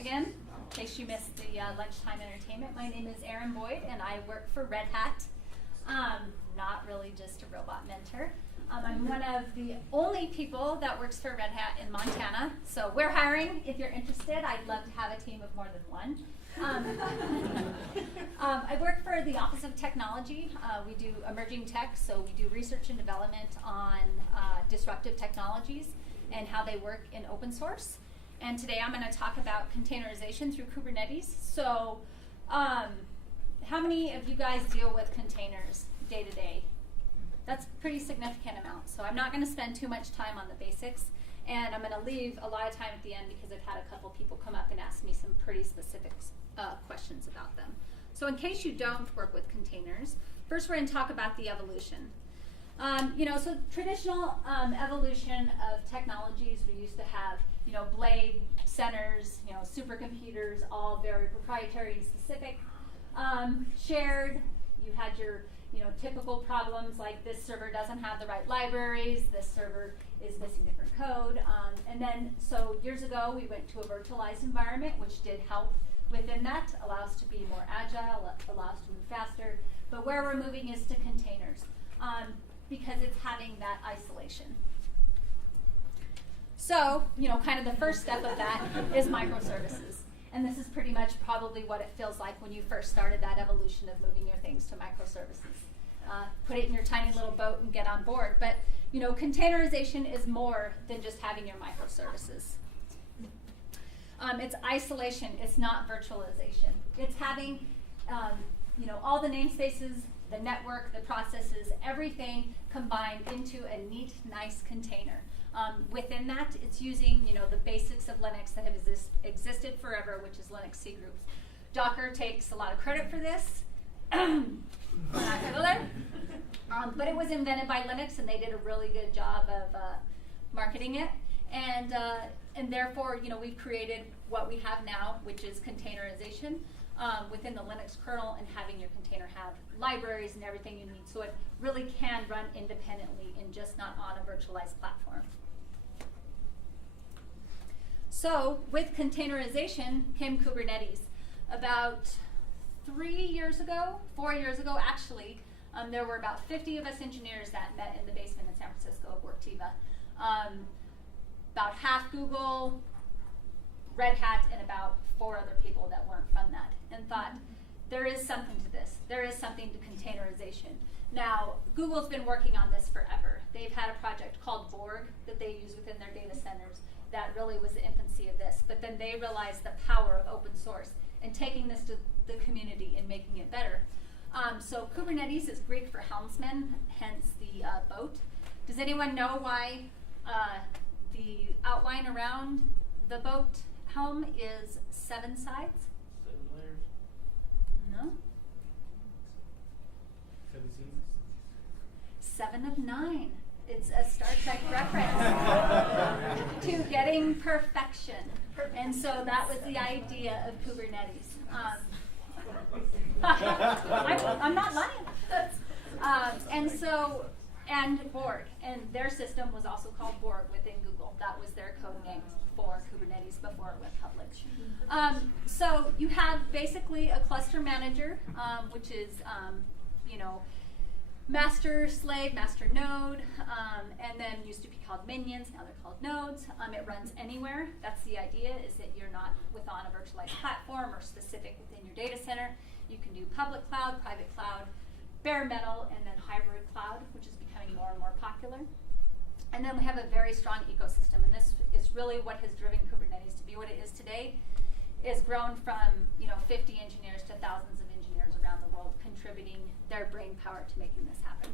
again, in case you missed the lunchtime entertainment. My name is Erin Boyd, and I work for Red Hat. Not really just a robot mentor. I'm one of the only people that works for Red Hat in Montana. So we're hiring. If you're interested, I'd love to have a team of more than one. I work for the Office of Technology. We do emerging tech, so we do research and development on disruptive technologies and how they work in open source. And today I'm going to talk about containerization through Kubernetes. So how many of you guys deal with containers day to day? That's a pretty significant amount. So I'm not going to spend too much time on the basics. And I'm going to leave a lot of time at the end because I've had a couple people come up and ask me some pretty specific questions about them. So in case you don't work with containers, first we're going to talk about the evolution. So traditional evolution of technologies, we used to have, blade centers, supercomputers, all very proprietary and specific. Shared, you had your, typical problems like this server doesn't have the right libraries, this server is missing different code. And then, so years ago, we went to a virtualized environment, which did help within that, allows to be more agile, allows to move faster. But where we're moving is to containers. Because it's having that isolation. So, kind of the first step of that is microservices. And this is pretty much probably what it feels like when you first started that evolution of moving your things to microservices. Put it in your tiny little boat and get on board. But, containerization is more than just having your microservices. It's isolation, it's not virtualization. It's having, all the namespaces, the network, the processes, everything combined into a neat, nice container. Within that, it's using, the basics of Linux that have existed forever, which is Linux C groups. Docker takes a lot of credit for this. We're not going to go there. But it was invented by Linux, and they did a really good job of marketing it. And therefore, we've created what we have now, which is containerization. Within the Linux kernel, and having your container have libraries and everything you need, so it really can run independently and just not on a virtualized platform. So with containerization came Kubernetes. About 4 years ago actually, there were about 50 of us engineers that met in the basement in San Francisco of Worktiva. About half Google, Red Hat, and about 4 other people that weren't from that, and thought, there is something to this. There is something to containerization. Now, Google's been working on this forever. They've had a project called Borg that they use within their data centers that really was the infancy of this. But then they realized the power of open source and taking this to the community and making it better. So Kubernetes is Greek for helmsman, hence the boat. Does anyone know why the outline around the boat helm is 7 sides? 7 layers. No. 7 seasons. 7 of 9. It's a Star Trek reference to getting perfection. And so that was the idea of Kubernetes. I'm not lying. And Borg, and their system was also called Borg within Google. That was their code name for Kubernetes before it went public. So you have basically a cluster manager, which is, master slave, master node, and then used to be called minions, now they're called nodes. It runs anywhere. That's the idea, is that you're not on a virtualized platform or specific within your data center. You can do public cloud, private cloud, bare metal, and then hybrid cloud, which is becoming more and more popular. And then we have a very strong ecosystem, and this is really what has driven Kubernetes to be what it is today. It's grown from 50 engineers to thousands of engineers around the world contributing their brain power to making this happen.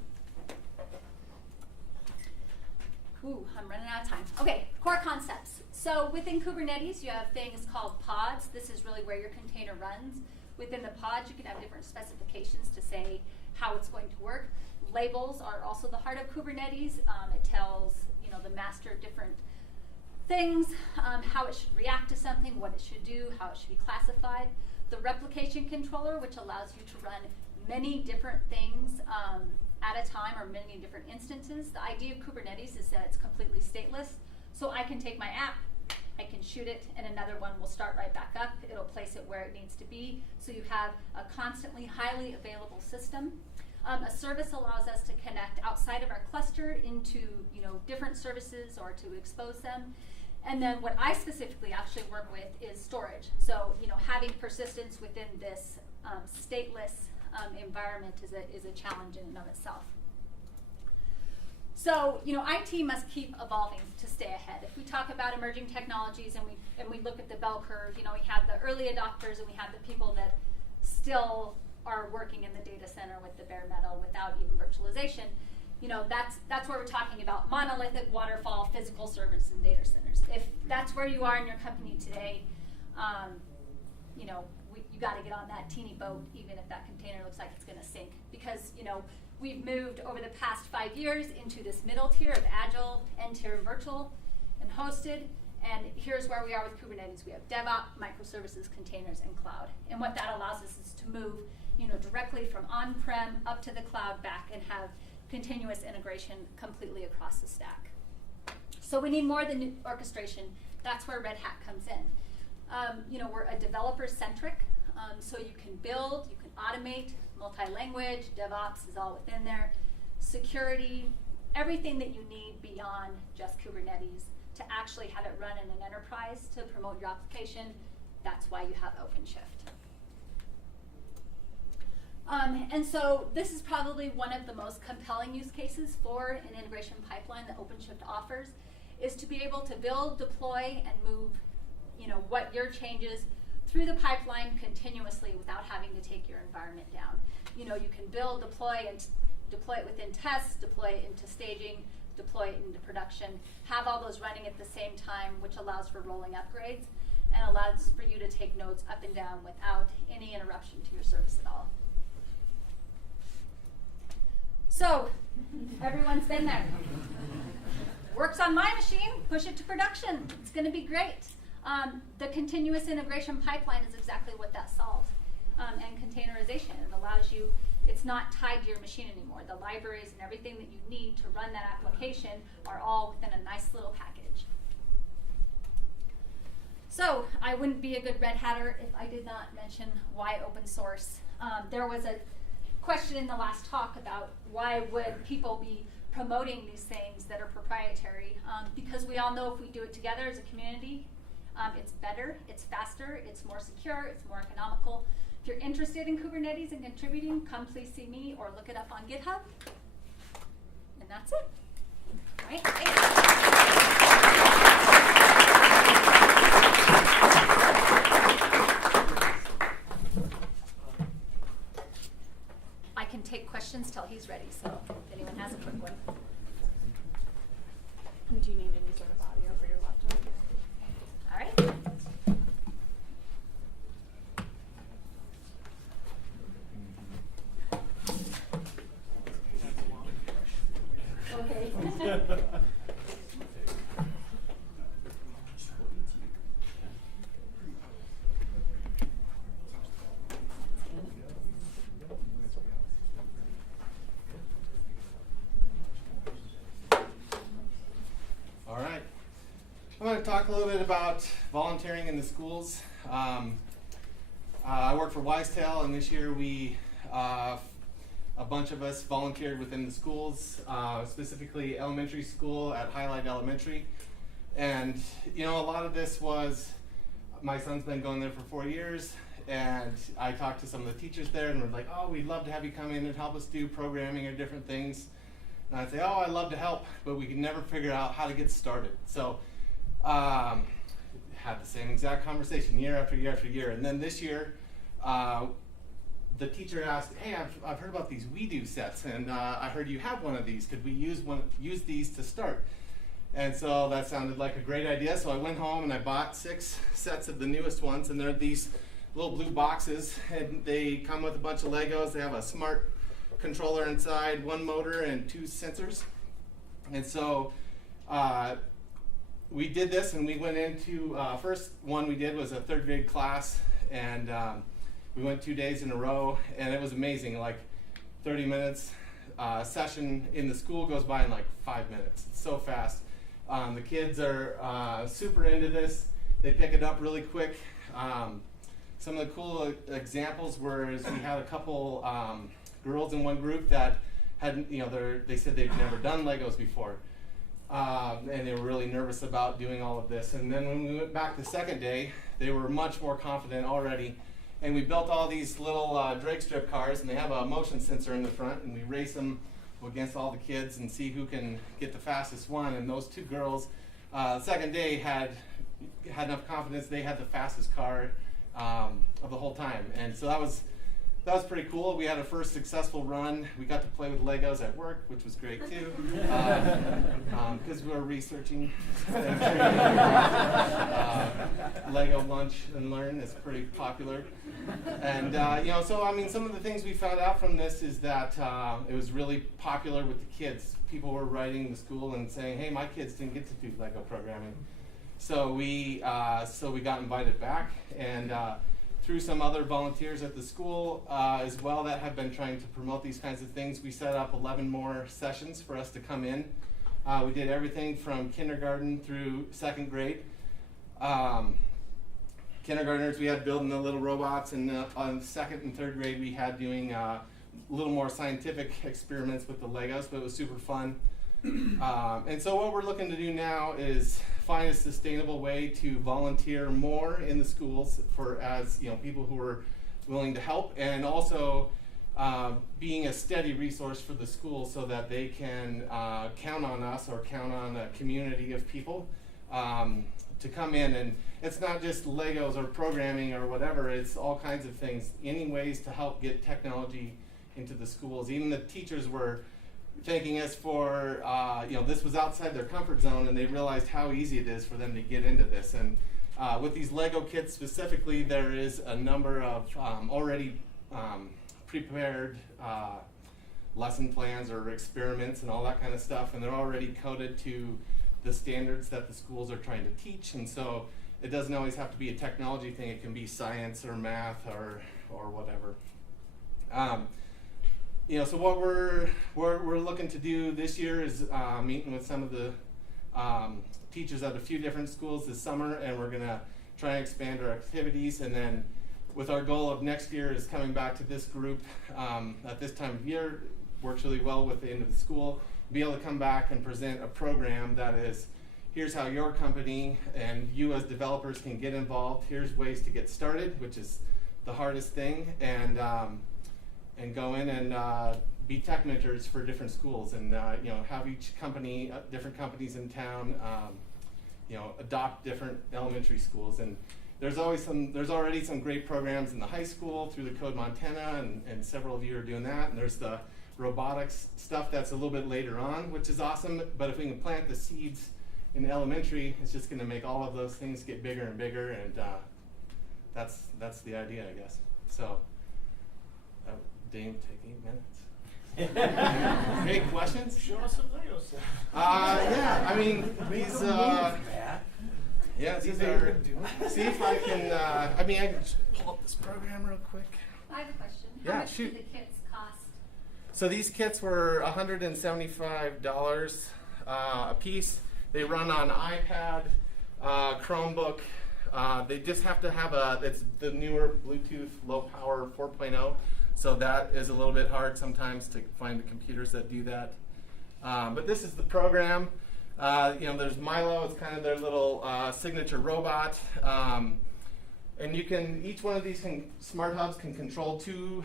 Ooh, I'm running out of time. Okay, core concepts. So within Kubernetes, you have things called pods. This is really where your container runs. Within the pods, you can have different specifications to say how it's going to work. Labels are also the heart of Kubernetes. It tells the master different things, how it should react to something, what it should do, how it should be classified. The replication controller, which allows you to run many different things at a time, or many different instances. The idea of Kubernetes is that it's completely stateless. So I can take my app, I can shoot it, and another one will start right back up. It'll place it where it needs to be, so you have a constantly highly available system. A service allows us to connect outside of our cluster into different services or to expose them. And then what I specifically actually work with is storage. So having persistence within this stateless environment is a challenge in and of itself. So, IT must keep evolving to stay ahead. If we talk about emerging technologies and we look at the bell curve, we have the early adopters and we have the people that still are working in the data center with the bare metal without even virtualization. That's where we're talking about monolithic waterfall physical servers and data centers. If that's where you are in your company today, you got to get on that teeny boat, even if that container looks like it's going to sink, because we've moved over the past 5 years into this middle tier of agile, end-tier, and virtual, and hosted. And here's where we are with Kubernetes. We have DevOps, microservices, containers, and cloud. And what that allows us is to move, directly from on-prem up to the cloud back and have continuous integration completely across the stack. So we need more than orchestration. That's where Red Hat comes in. We're a developer-centric, so you can build, you can automate, multi-language, DevOps is all within there, security, everything that you need beyond just Kubernetes to actually have it run in an enterprise to promote your application. That's why you have OpenShift. And so this is probably one of the most compelling use cases for an integration pipeline that OpenShift offers, is to be able to build, deploy, and move what your changes through the pipeline continuously without having to take your environment down. You can build, deploy, and deploy it within tests, deploy it into staging, deploy it into production, have all those running at the same time, which allows for rolling upgrades and allows for you to take nodes up and down without any interruption to your service at all. So, everyone's been there. Works on my machine, push it to production. It's going to be great. The continuous integration pipeline is exactly what that solves. And containerization, it allows you, it's not tied to your machine anymore. The libraries and everything that you need to run that application are all within a nice little package. So I wouldn't be a good Red Hatter if I did not mention why open source. There was a question in the last talk about why would people be promoting these things that are proprietary, because we all know if we do it together as a community, it's better, it's faster, it's more secure, it's more economical. If you're interested in Kubernetes and contributing, come please see me or look it up on GitHub. And that's it. All right, I can take questions till he's ready, so if anyone has a quick one. Do you need any sort of audio for your laptop? All right. Okay. All right. I'm going to talk a little bit about volunteering in the schools. I work for Wisetail, and this year we, a bunch of us volunteered within the schools, specifically elementary school at Highlight Elementary. And, a lot of this was, my son's been going there for 4 years, and I talked to some of the teachers there, and we're like, oh, we'd love to have you come in and help us do programming or different things. And I'd say, oh, I'd love to help, but we could never figure out how to get started. So, had the same exact conversation year after year after year. And then this year, the teacher asked, hey, I've heard about these WeDo sets, and I heard you have one of these. Could we use these to start? And so that sounded like a great idea. So I went home and I bought 6 sets of the newest ones, and they're these little blue boxes, and they come with a bunch of Legos. They have a smart controller inside, 1 motor and 2 sensors. And so we did this, and we went into, first one we did was a 3rd grade class, and we went 2 days in a row, and it was amazing. Like 30 minutes session in the school goes by in like 5 minutes. It's so fast. The kids are super into this. they pick it up really quick. Some of the cool examples were is we had a couple girls in one group that hadn't, they said they'd never done Legos before. And they were really nervous about doing all of this. And then when we went back the second day, they were much more confident already. And we built all these little drag strip cars, and they have a motion sensor in the front, and we race them against all the kids and see who can get the fastest one. And those two girls, the second day had enough confidence they had the fastest car of the whole time. And so that was pretty cool. We had a first successful run. We got to play with Legos at work, which was great too, because we were researching. Lego Lunch and Learn is pretty popular. And so I mean, some of the things we found out from this is that it was really popular with the kids. People were writing the school and saying, "Hey, my kids didn't get to do Lego programming." So we got invited back, and through some other volunteers at the school as well that have been trying to promote these kinds of things, we set up 11 more sessions for us to come in. We did everything from kindergarten through second grade. Kindergartners, we had building the little robots, and on second and third grade, we had doing a little more scientific experiments with the Legos, but it was super fun. And so what we're looking to do now is find a sustainable way to volunteer more in the schools as people who are willing to help, and also being a steady resource for the school so that they can count on us or count on a community of people to come in. And it's not just Legos or programming or whatever, it's all kinds of things, any ways to help get technology into the schools. Even the teachers were thanking us for, this was outside their comfort zone, and they realized how easy it is for them to get into this. And with these Lego kits specifically, there is a number of already prepared lesson plans or experiments and all that kind of stuff, and they're already coded to the standards that the schools are trying to teach. And so it doesn't always have to be a technology thing, it can be science or math or whatever. So what we're looking to do this year is meeting with some of the teachers at a few different schools this summer, and we're gonna try and expand our activities. And then with our goal of next year is coming back to this group at this time of year, works really well with the end of the school, be able to come back and present a program that is, here's how your company and you as developers can get involved, here's ways to get started, which is the hardest thing, and go in and be tech mentors for different schools, and have each company, different companies in town, adopt different elementary schools. And there's already some great programs in the high school through the Code Montana, and several of you are doing that. And there's the robotics stuff that's a little bit later on, which is awesome. But if we can plant the seeds in elementary, it's just going to make all of those things get bigger and bigger, and that's the idea, I guess. So. Dame, take 8 minutes. Any questions? Show us some Lego stuff. Yeah, I mean, these, these are, see if I can, I can just pull up this program real quick. I have a question. Yeah, How much shoot. do the kits cost? So these kits were $175 a piece. They run on iPad, Chromebook. They just have to have it's the newer Bluetooth low power 4.0. So that is a little bit hard sometimes to find the computers that do that. But this is the program. There's Milo, it's kind of their little signature robot. And each one of these smart hubs can control two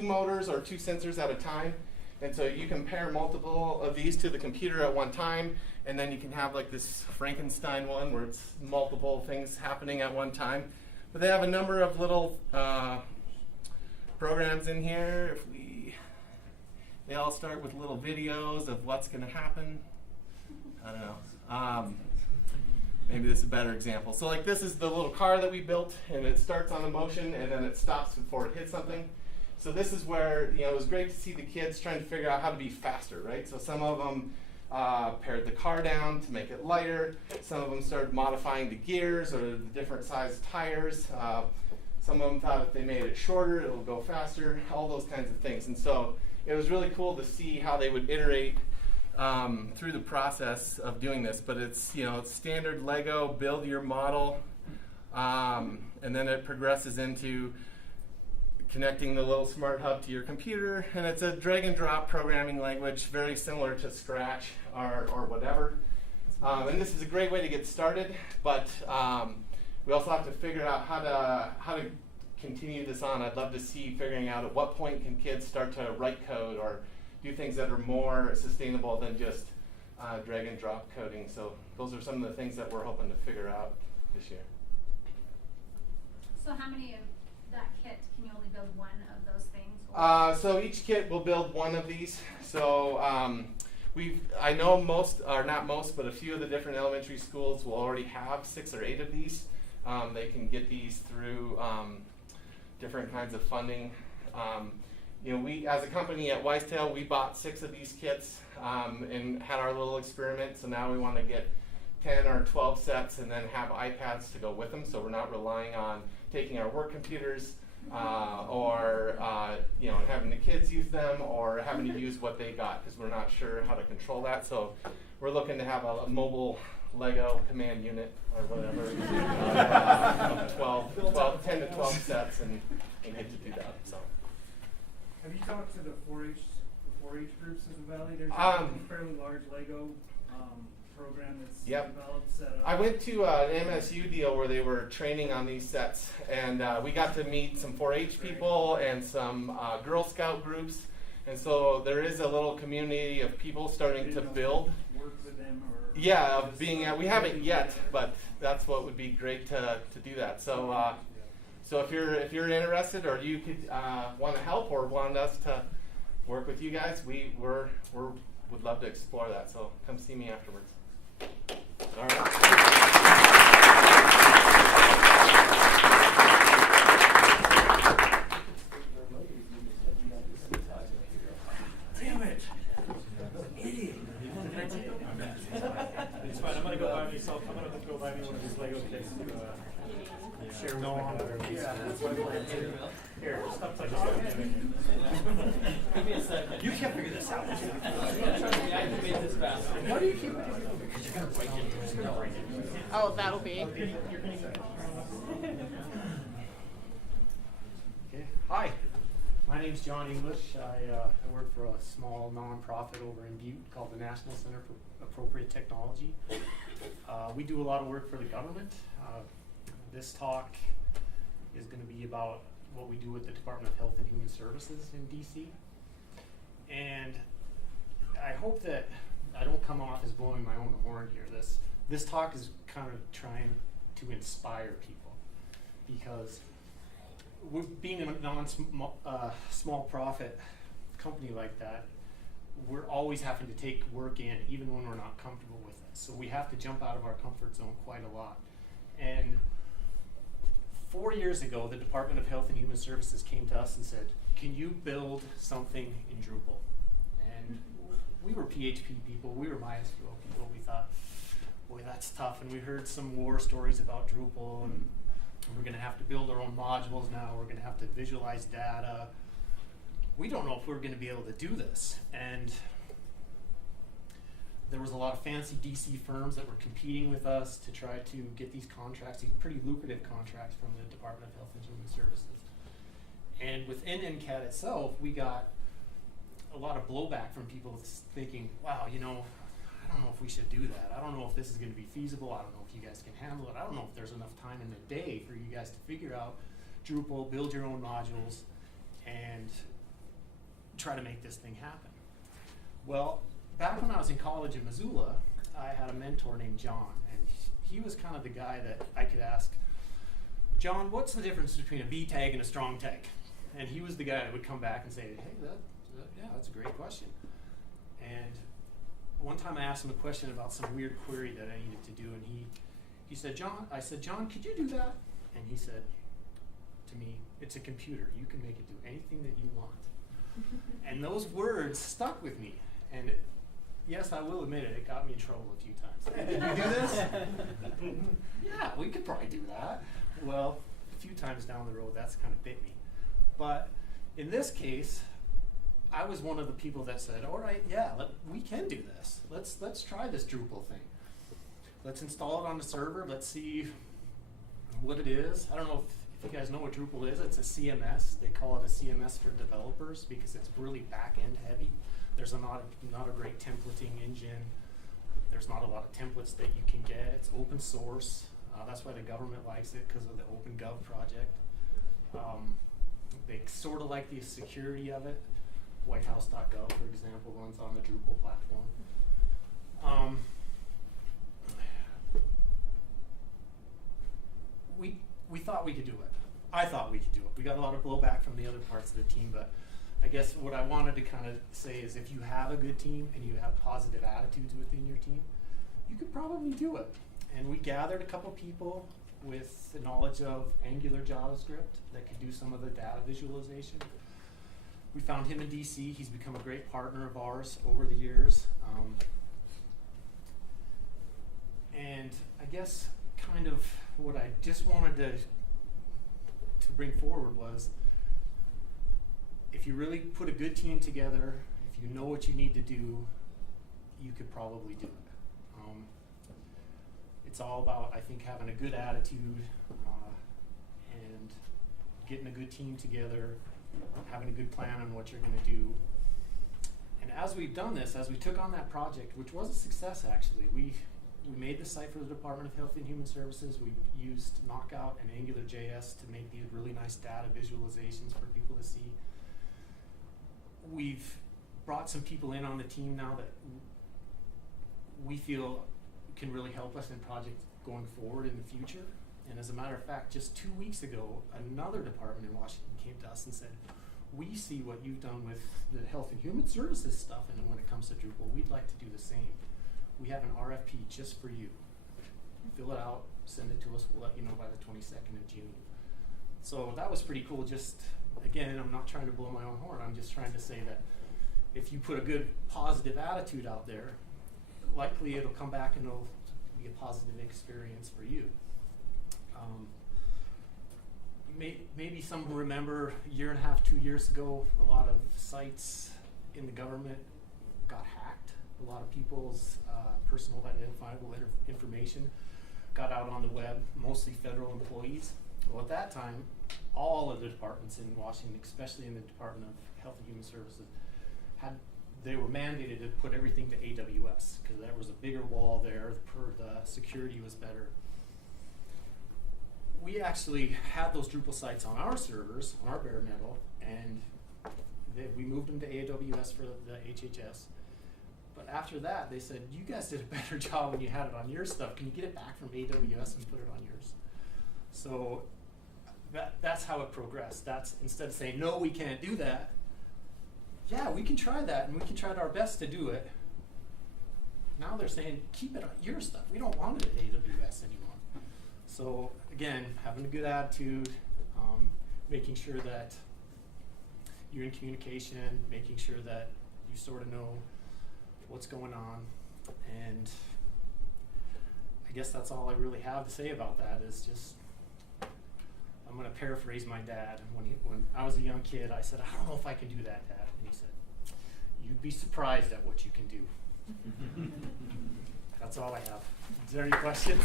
motors or 2 sensors at a time. And so you can pair multiple of these to the computer at one time, and then you can have like this Frankenstein one where it's multiple things happening at one time. But they have a number of little programs in here. They all start with little videos of what's going to happen. I don't know. Maybe this is a better example. So like this is the little car that we built, and it starts on a motion and then it stops before it hits something. So this is where it was great to see the kids trying to figure out how to be faster, right? So some of them pared the car down to make it lighter. Some of them started modifying the gears or the different size tires. Some of them thought if they made it shorter, it'll go faster, all those kinds of things. And so it was really cool to see how they would iterate through the process of doing this. But it's, it's standard Lego, build your model And then it progresses into connecting the little smart hub to your computer, and it's a drag and drop programming language, very similar to Scratch or whatever. And this is a great way to get started, but we also have to figure out how to continue this on. I'd love to see figuring out at what point can kids start to write code or do things that are more sustainable than just drag and drop coding. So those are some of the things that we're hoping to figure out this year. So how many of that kit can you only build one of those things? So each kit will build one of these. So I know most, or not most, but a few of the different elementary schools will already have 6 or 8 of these. They can get these through different kinds of funding. We, as a company at Wisetail, we bought 6 of these kits and had our little experiment. So now we want to get 10 or 12 sets and then have iPads to go with them. So we're not relying on taking our work computers or having the kids use them or having to use what they got because we're not sure how to control that. So we're looking to have a mobile Lego command unit or whatever, 10 to 12 sets and get to do that. So. Have you talked to the 4-H groups in the Valley? There's a fairly large Lego program that's developed, set up. I went to an MSU deal where they were training on these sets, and we got to meet some 4-H people and some Girl Scout groups, and so there is a little community of people starting to build. Work with them or we haven't yet, but that's what would be great to do that. So so if you're interested or you could want to help or want us to work with you guys, we would love to explore that. So come see me afterwards. All right. Damn it! Idiot! It's fine. I'm gonna go buy me one of these Lego kits to share with my daughter. Yeah, that's what I plan to do. Here, stop touching me. Give me a second. You can't figure this out. Trust me, I can make this faster. Why do you keep it? Because you're gonna break it. You're just gonna break it. Oh, that'll be. Okay. Hi, my name's John English. I work for a small nonprofit over in Butte called the National Center for Appropriate Technology. We do a lot of work for the government. This talk is going to be about what we do with the Department of Health and Human Services in DC. And I hope that I don't come off as blowing my own horn here. This talk is kind of trying to inspire people because being a small profit company like that, we're always having to take work in even when we're not comfortable with it. So we have to jump out of our comfort zone quite a lot. And 4 years ago, the Department of Health and Human Services came to us and said, can you build something in Drupal? And we were PHP people, we were MySQL people. We thought, boy, that's tough. And we heard some war stories about Drupal, and we're going to have to build our own modules now. We're going to have to visualize data. We don't know if we're going to be able to do this. And there was a lot of fancy DC firms that were competing with us to try to get these contracts, these pretty lucrative contracts from the Department of Health and Human Services. And within NCAT itself, we got a lot of blowback from people thinking, wow, I don't know if we should do that. I don't know if this is going to be feasible. I don't know if you guys can handle it. I don't know if there's enough time in the day for you guys to figure out Drupal, build your own modules, and try to make this thing happen. Well, back when I was in college in Missoula, I had a mentor named John, and he was kind of the guy that I could ask, John, what's the difference between a V tag and a strong tag? And he was the guy that would come back and say, hey, that's a great question. And one time I asked him a question about some weird query that I needed to do, and he said, I said, John, could you do that? And he said to me, it's a computer. You can make it do anything that you want. And those words stuck with me. And yes, I will admit it got me in trouble a few times. Hey, can you do this? Yeah, we could probably do that. Well, a few times down the road, that's kind of bit me. But in this case, I was one of the people that said, all right, yeah, we can do this. Let's try this Drupal thing. Let's install it on the server. Let's see what it is. I don't know if you guys know what Drupal is. It's a CMS. They call it a CMS for developers because it's really back-end heavy. There's not a great templating engine. There's not a lot of templates that you can get. It's open source. That's why the government likes it, because of the OpenGov project. They sort of like the security of it. WhiteHouse.gov, for example, runs on the Drupal platform. We thought we could do it. I thought we could do it. We got a lot of blowback from the other parts of the team, but I guess what I wanted to kind of say is if you have a good team and you have positive attitudes within your team, you could probably do it. And we gathered a couple people with the knowledge of Angular JavaScript that could do some of the data visualization. We found him in DC. He's become a great partner of ours over the years. And I guess kind of what I just wanted to bring forward was, if you really put a good team together, if you know what you need to do, you could probably do it. It's all about, I think, having a good attitude and getting a good team together, having a good plan on what you're going to do. And as we've done this, as we took on that project, which was a success actually, we made the site for the Department of Health and Human Services. We used Knockout and AngularJS to make these really nice data visualizations for people to see. We've brought some people in on the team now that we feel can really help us in projects going forward in the future. And as a matter of fact, just 2 weeks ago, another department in Washington came to us and said, we see what you've done with the Health and Human Services stuff, and when it comes to Drupal, we'd like to do the same. We have an RFP just for you. Fill it out, send it to us, we'll let you know by the 22nd of June. So that was pretty cool. Just, again, I'm not trying to blow my own horn, I'm just trying to say that if you put a good positive attitude out there, likely it'll come back and it'll be a positive experience for you. Maybe some remember a year and a half, 2 years ago, a lot of sites in the government got hacked. A lot of people's personal identifiable information got out on the web, mostly federal employees. Well, at that time, all of the departments in Washington, especially in the Department of Health and Human Services, they were mandated to put everything to AWS because there was a bigger wall there, the security was better. We actually had those Drupal sites on our servers, on our bare metal, and we moved them to AWS for the HHS. But after that, they said, you guys did a better job when you had it on your stuff. Can you get it back from AWS and put it on yours? So that's how it progressed. That's, instead of saying, no, we can't do that, yeah, we can try that, and we can try our best to do it. Now they're saying, keep it on your stuff. We don't want it at AWS anymore. So again, having a good attitude, making sure that you're in communication, making sure that you sort of know what's going on, and I guess that's all I really have to say about that. Is just, I'm going to paraphrase my dad. When I was a young kid, I said, I don't know if I can do that, Dad. And he said, you'd be surprised at what you can do. That's all I have. Is there any questions?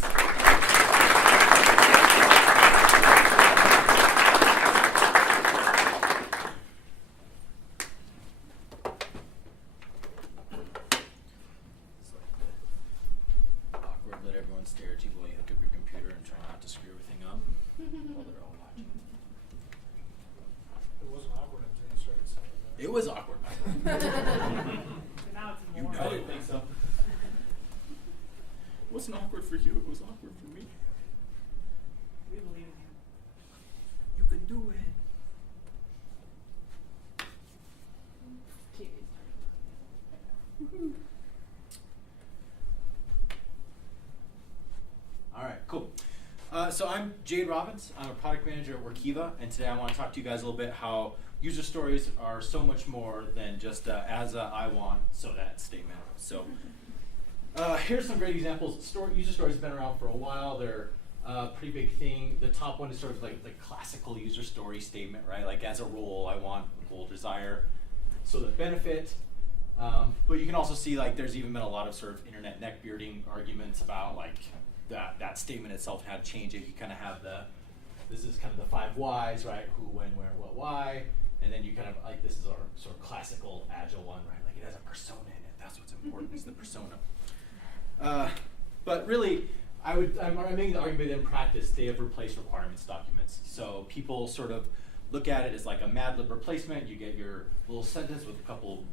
Awkward, let everyone stare at you while you hook up your computer and try not to screw everything up while they're all watching. It wasn't awkward until you started saying that. It was awkward. Now it's You more. know it. think so. It wasn't awkward for you, it was awkward for me. We believe in you. You can do it. TV's All right, cool. So I'm Jade Robbins. I'm a product manager at Workiva, and today I want to talk to you guys a little bit how user stories are so much more than just as a I want so that statement. So here's some great examples. User stories have been around for a while. They're a pretty big thing. The top one is sort of like the classical user story statement, right? Like as a role, I want, goal, desire, so that benefit. But you can also see like there's even been a lot of sort of internet neck bearding arguments about like that statement itself and how to change it. You kind of have this is kind of the 5 whys, right? Who, when, where, what, why. And then you kind of, like, this is our sort of classical agile one, right? Like, it has a persona in it. That's what's important, is the persona. But really, I'm making the argument that in practice, they have replaced requirements documents. So people sort of look at it as like a Mad Lib replacement. You get your little sentence with a couple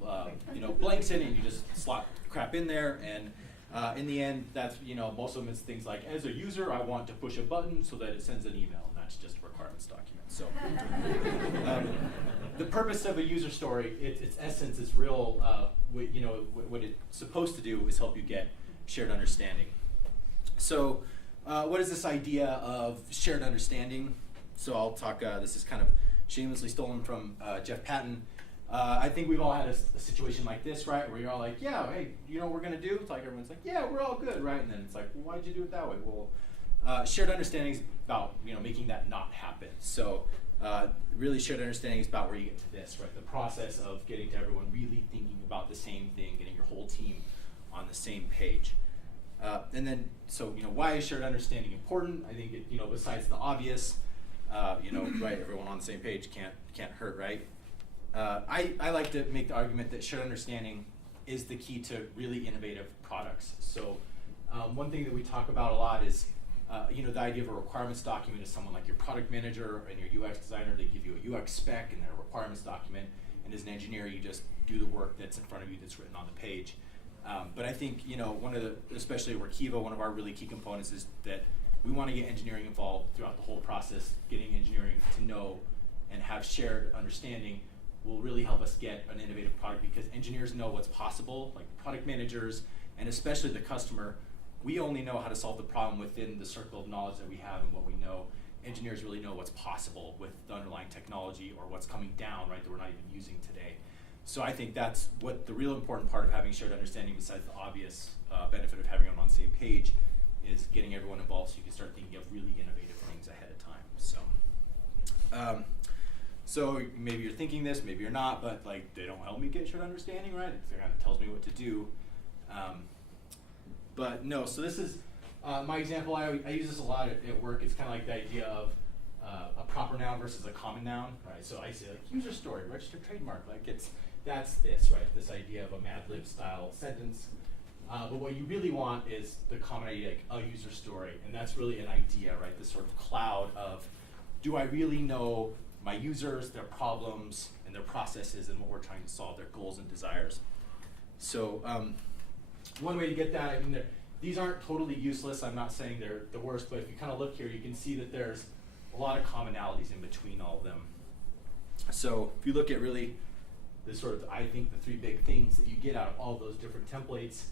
blanks in it, and you just slot crap in there. And in the end, that's, most of them is things like, as a user, I want to push a button so that it sends an email. And that's just a requirements document. So the purpose of a user story, its essence is real, what it's supposed to do is help you get shared understanding. So what is this idea of shared understanding? So I'll talk, this is kind of shamelessly stolen from Jeff Patton. I think we've all had a situation like this, right? Where you're all like, yeah, hey, you know what we're going to do? It's like everyone's like, yeah, we're all good, right? And then it's like, well, why'd you do it that way? Well, shared understanding is about, making that not happen. So really shared understanding is about where you get to this, right? The process of getting to everyone really thinking about the same thing, getting your whole team on the same page. And then, so, why is shared understanding important? I think, besides the obvious, right, everyone on the same page can't hurt, right? I like to make the argument that shared understanding is the key to really innovative products. So one thing that we talk about a lot is, the idea of a requirements document is someone like your product manager and your UX designer. They give you a UX spec and their requirements document, and as an engineer, you just do the work that's in front of you that's written on the page. But I think, especially at Workiva, one of our really key components is that we want to get engineering involved throughout the whole process. Getting engineering to know and have shared understanding will really help us get an innovative product, because engineers know what's possible, like product managers, and especially the customer. We only know how to solve the problem within the circle of knowledge that we have and what we know. Engineers really know what's possible with the underlying technology or what's coming down, right, that we're not even using today. So I think that's what the real important part of having shared understanding, besides the obvious benefit of having them on the same page, is getting everyone involved so you can start thinking of really innovative things ahead of time. So maybe you're thinking this, maybe you're not, but like, they don't help me get shared understanding, right? It kind of tells me what to do. But no, so this is my example. I use this a lot at work. It's kind of like the idea of a proper noun versus a common noun, right? So I say like user story, registered trademark, like that's this, right? This idea of a Mad Lib style sentence. But what you really want is the common idea, like a user story, and that's really an idea, right? This sort of cloud of, do I really know my users, their problems, and their processes, and what we're trying to solve, their goals and desires. So one way to get that, I mean, these aren't totally useless. I'm not saying they're the worst, but if you kind of look here, you can see that there's a lot of commonalities in between all of them. So if you look at really the sort of, I think the 3 big things that you get out of all those different templates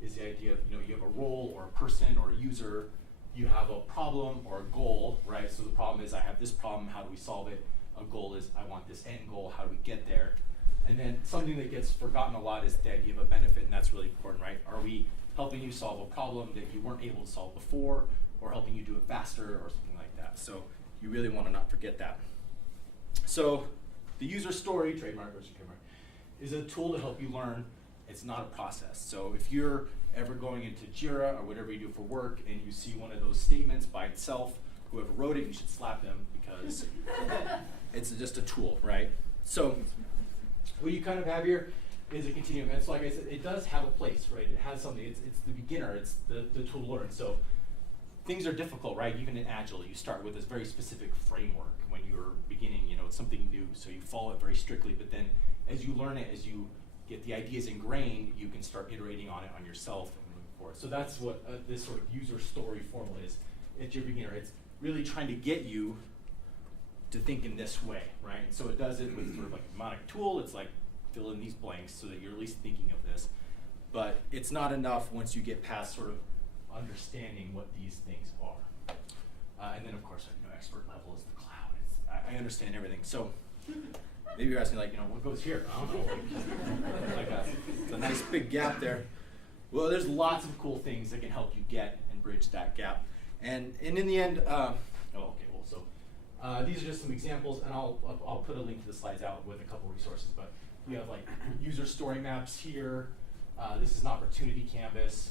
is the idea of, you have a role or a person or a user, you have a problem or a goal, right? So the problem is, I have this problem, how do we solve it? A goal is, I want this end goal, how do we get there? And then something that gets forgotten a lot is the idea of a benefit, and that's really important, right? Are we helping you solve a problem that you weren't able to solve before, or helping you do it faster, or something like that? So you really want to not forget that. So the user story, trademark versus trademark, is a tool to help you learn. It's not a process. So if you're ever going into Jira or whatever you do for work and you see one of those statements by itself, whoever wrote it, you should slap them, because it's just a tool, right? So what you kind of have here is a continuum. And so like I said, it does have a place, right? It has something. It's the beginner. It's the tool to learn. So things are difficult, right? Even in Agile, you start with this very specific framework when you're beginning. It's something new, so you follow it very strictly. But then as you learn it, as you get the ideas ingrained, you can start iterating on it on yourself and moving forward. So that's what this sort of user story formula is. It's your beginner. It's really trying to get you to think in this way, right? And so it does it with sort of like a mnemonic tool. It's like, fill in these blanks so that you're at least thinking of this. But it's not enough once you get past sort of understanding what these things are. And then of course, expert level is the cloud. I understand everything. So maybe you're asking, like, what goes here? I don't know. It's a nice big gap there. Well, there's lots of cool things that can help you get and bridge that gap. And in the end, these are just some examples, and I'll put a link to the slides out with a couple resources. But we have like user story maps here. This is an opportunity canvas,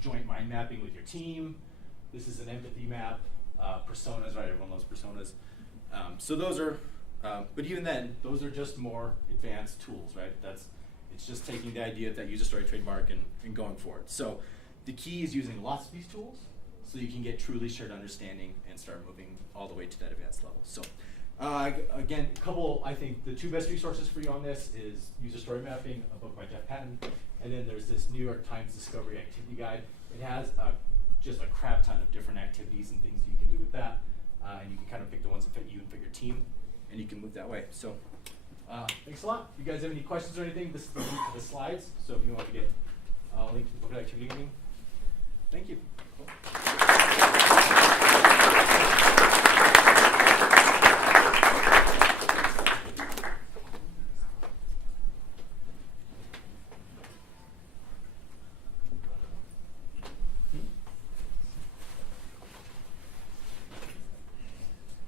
joint mind mapping with your team. This is an empathy map, personas, right? Everyone loves personas. So those are, but even then, those are just more advanced tools, right? It's just taking the idea of that user story trademark and going for it. So the key is using lots of these tools so you can get truly shared understanding and start moving all the way to that advanced level. So again, I think the 2 best resources for you on this is User Story Mapping, a book by Jeff Patton, and then there's this New York Times Discovery Activity Guide. It has just a crap ton of different activities and things you can do with that, and you can kind of pick the ones that fit you and fit your team, and you can move that way. So thanks a lot. If you guys have any questions or anything, this is the link to the slides, so if you want to get a link to the book activity meeting, thank you.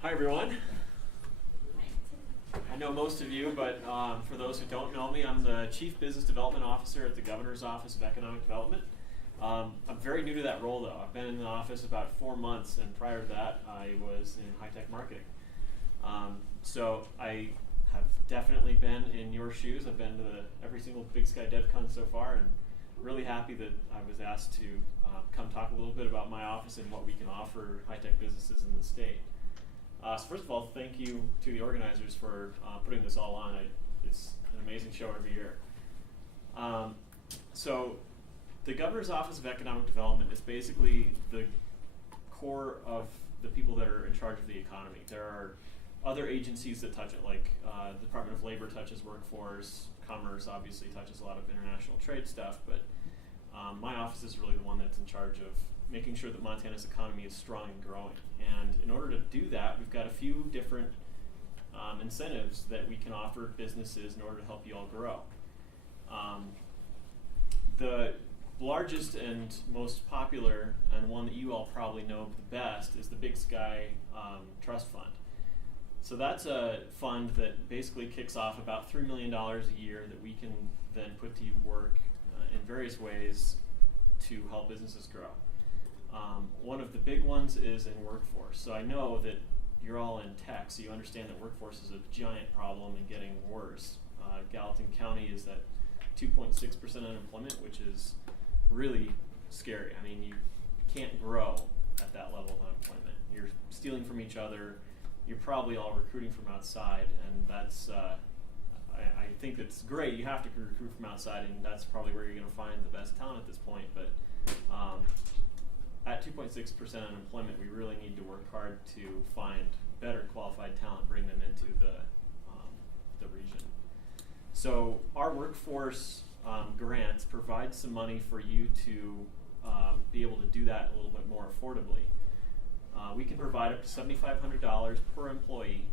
Hi everyone. I know most of you, but for those who don't know me, I'm the Chief Business Development Officer at the Governor's Office of Economic Development. I'm very new to that role though. I've been in the office about 4 months, and prior to that I was in high-tech marketing. So I have definitely been in your shoes. I've been to every single Big Sky DevCon so far, and really happy that I was asked to come talk a little bit about my office and what we can offer high-tech businesses in the state. So first of all, thank you to the organizers for putting this all on. It's an amazing show every year. So the Governor's Office of Economic Development is basically the core of the people that are in charge of the economy. There are other agencies that touch it, like the Department of Labor touches workforce, Commerce obviously touches a lot of international trade stuff, but my office is really the one that's in charge of making sure that Montana's economy is strong and growing. And in order to do that, we've got a few different incentives that we can offer businesses in order to help you all grow. The largest and most popular, and one that you all probably know the best, is the Big Sky Trust Fund. So that's a fund that basically kicks off about $3 million a year that we can then put to work in various ways to help businesses grow. One of the big ones is in workforce. So I know that you're all in tech, so you understand that workforce is a giant problem and getting worse. Gallatin County is at 2.6% unemployment, which is really scary. I mean, you can't grow at that level of unemployment. You're stealing from each other. You're probably all recruiting from outside, and that's, I think it's great. You have to recruit from outside, and that's probably where you're going to find the best talent at this point. But at 2.6% unemployment, we really need to work hard to find better qualified talent, bring them into the region. So our workforce grants provide some money for you to be able to do that a little bit more affordably. We can provide up to $7,500 per employee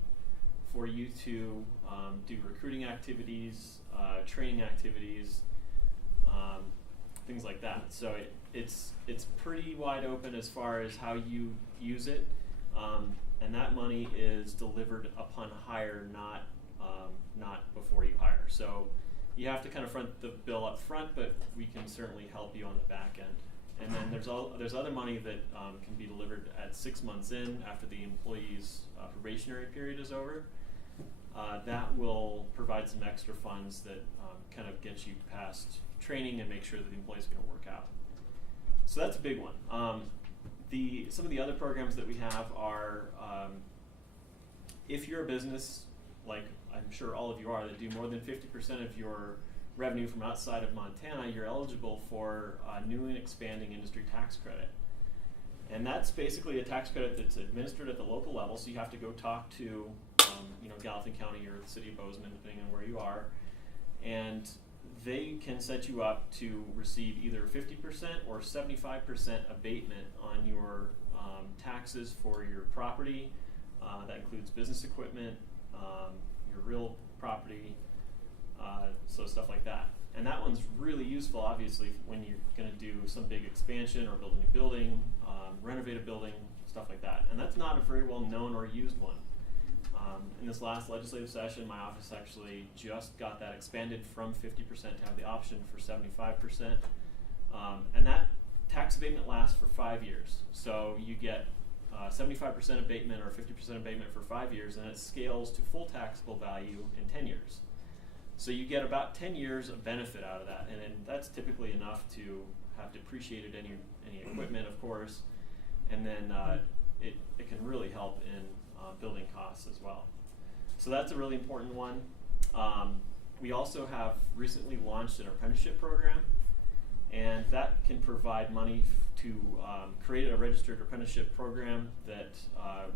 for you to do recruiting activities, training activities, things like that. So it's pretty wide open as far as how you use it, and that money is delivered upon hire, not before you hire. So you have to kind of front the bill up front, but we can certainly help you on the back end. And then there's other money that can be delivered at 6 months in after the employee's probationary period is over. That will provide some extra funds that kind of get you past training and make sure that the employee's going to work out. So that's a big one. Some of the other programs that we have are, if you're a business, like I'm sure all of you are, that do more than 50% of your revenue from outside of Montana, you're eligible for a new and expanding industry tax credit. And that's basically a tax credit that's administered at the local level, so you have to go talk to Gallatin County or the city of Bozeman, depending on where you are, and they can set you up to receive either 50% or 75% abatement on your taxes for your property. That includes business equipment, your real property, so stuff like that. And that one's really useful, obviously, when you're going to do some big expansion or building a building, renovate a building, stuff like that. And that's not a very well known or used one. In this last legislative session, my office actually just got that expanded from 50% to have the option for 75%. And that tax abatement lasts for 5 years. So you get 75% abatement or 50% abatement for 5 years, and it scales to full taxable value in 10 years. So you get about 10 years of benefit out of that, and then that's typically enough to have depreciated any equipment, of course, and then it can really help in building costs as well. So that's a really important one. We also have recently launched an apprenticeship program, and that can provide money to create a registered apprenticeship program that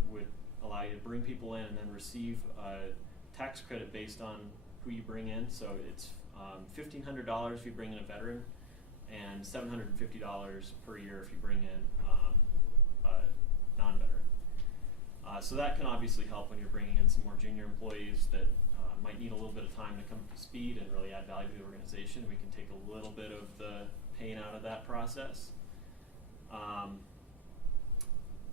would allow you to bring people in and then receive a tax credit based on who you bring in. So it's $1,500 if you bring in a veteran, and $750 per year if you bring in a non-veteran. So that can obviously help when you're bringing in some more junior employees that might need a little bit of time to come up to speed and really add value to the organization. We can take a little bit of the pain out of that process.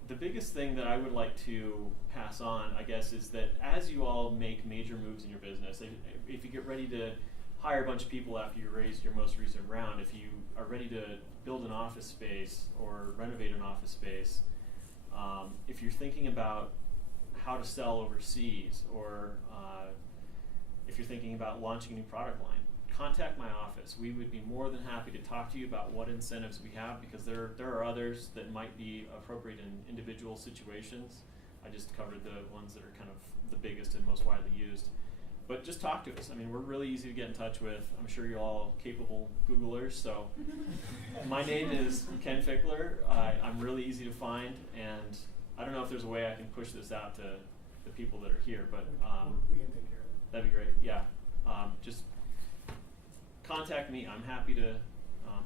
The biggest thing that I would like to pass on, I guess, is that as you all make major moves in your business, if you get ready to hire a bunch of people after you raised your most recent round, if you are ready to build an office space or renovate an office space, if you're thinking about how to sell overseas, or if you're thinking about launching a new product line, contact my office. We would be more than happy to talk to you about what incentives we have, because there are others that might be appropriate in individual situations. I just covered the ones that are kind of the biggest and most widely used. But just talk to us. I mean, we're really easy to get in touch with. I'm sure you're all capable Googlers. So my name is Ken Fickler. I'm really easy to find, and I don't know if there's a way I can push this out to the people that are here, but we can take care of it. that'd be great. Yeah, just contact me. I'm happy to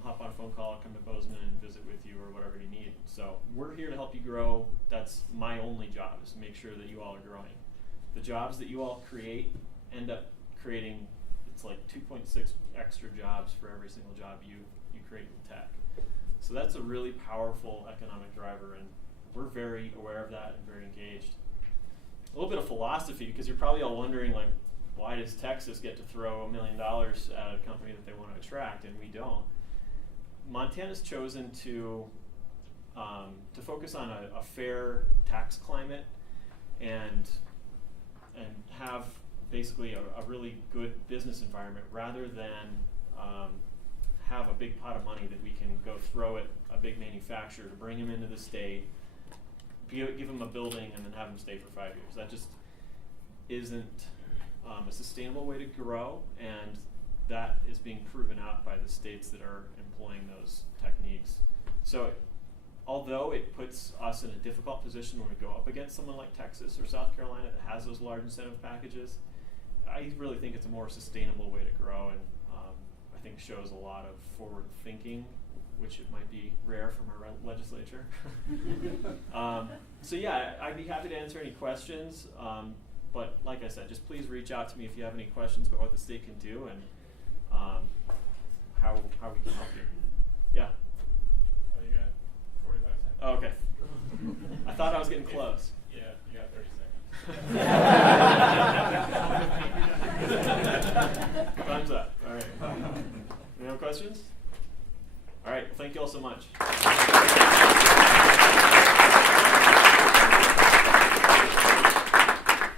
hop on a phone call, come to Bozeman and visit with you, or whatever you need. So we're here to help you grow. That's my only job, is to make sure that you all are growing. The jobs that you all create end up creating, it's like 2.6 extra jobs for every single job you create with tech. So that's a really powerful economic driver, and we're very aware of that and very engaged. A little bit of philosophy, because you're probably all wondering, like, why does Texas get to throw $1 million at a company that they want to attract, and we don't? Montana's chosen to focus on a fair tax climate and have basically a really good business environment, rather than have a big pot of money that we can go throw at a big manufacturer to bring them into the state, give them a building, and then have them stay for 5 years. That just isn't a sustainable way to grow, and that is being proven out by the states that are employing those techniques. So although it puts us in a difficult position when we go up against someone like Texas or South Carolina that has those large incentive packages, I really think it's a more sustainable way to grow, and I think shows a lot of forward thinking, which it might be rare from our legislature. So yeah, I'd be happy to answer any questions. But like I said, just please reach out to me if you have any questions about what the state can do and how we can help you. Yeah? Oh, you got 45 seconds. Oh, okay. I thought I was getting close. Yeah, you got 30 seconds. Thumbs up. All right. Any more questions? All right. Well, thank you all so much.